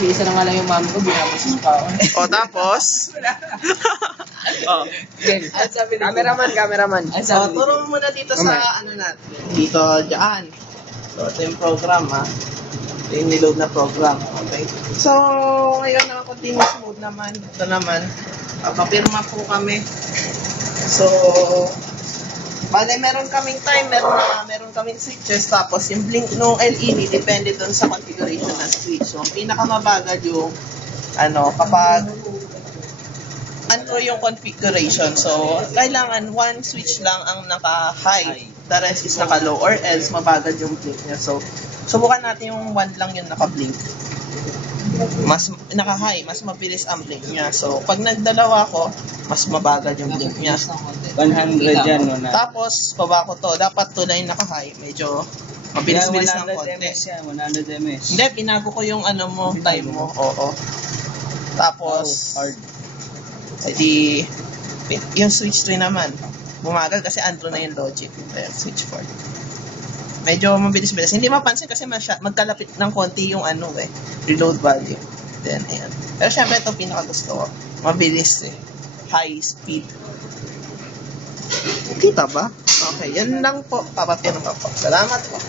Isa na nga lang yung mami ko, binabasis pa ako. O, tapos? O. Ang sabi ni Cameraman. Ang O, sabi ni turo mo muna dito sa, ano natin. Dito, dyan. So, ito yung program, ha. Ito yung niload na program. Okay. So, ngayon naman, continuous mode naman. Ito naman. Papirma po kami. So, bale, meron kaming timer, meron kaming switches, tapos yung blink ng LED, depende dun sa configuration ng switch. So, ang pinakamabagal yung, kapag ano yung configuration. So, kailangan one switch lang ang naka-high. The rest is naka-low or else mabagal yung blink niya. So, subukan natin yung one lang yung naka-blink. Mas naka-high, mas mabilis ang blink niya. So, pag nagdalawa ko, mas mabagal yung blink niya. 100 yan, no? Tapos, baba ko to. Dapat to na yung naka-high. Medyo mabilis-bilis ng 100 konti. ms yan, 100 ms. Hindi, pinago ko yung time mo. Oo. Tapos, Hard. edi, yung switch 3 naman. Bumagal kasi andro na yung logic. Ayan, switch 4. Medyo mabilis-bilis. Hindi mapansin kasi magkalapit ng konti yung reload value. Then, ayan. Pero syempre ito pinakagusto ko. Mabilis eh. High speed. Kita ba? Okay, yan lang po. Papapirma po. Salamat po.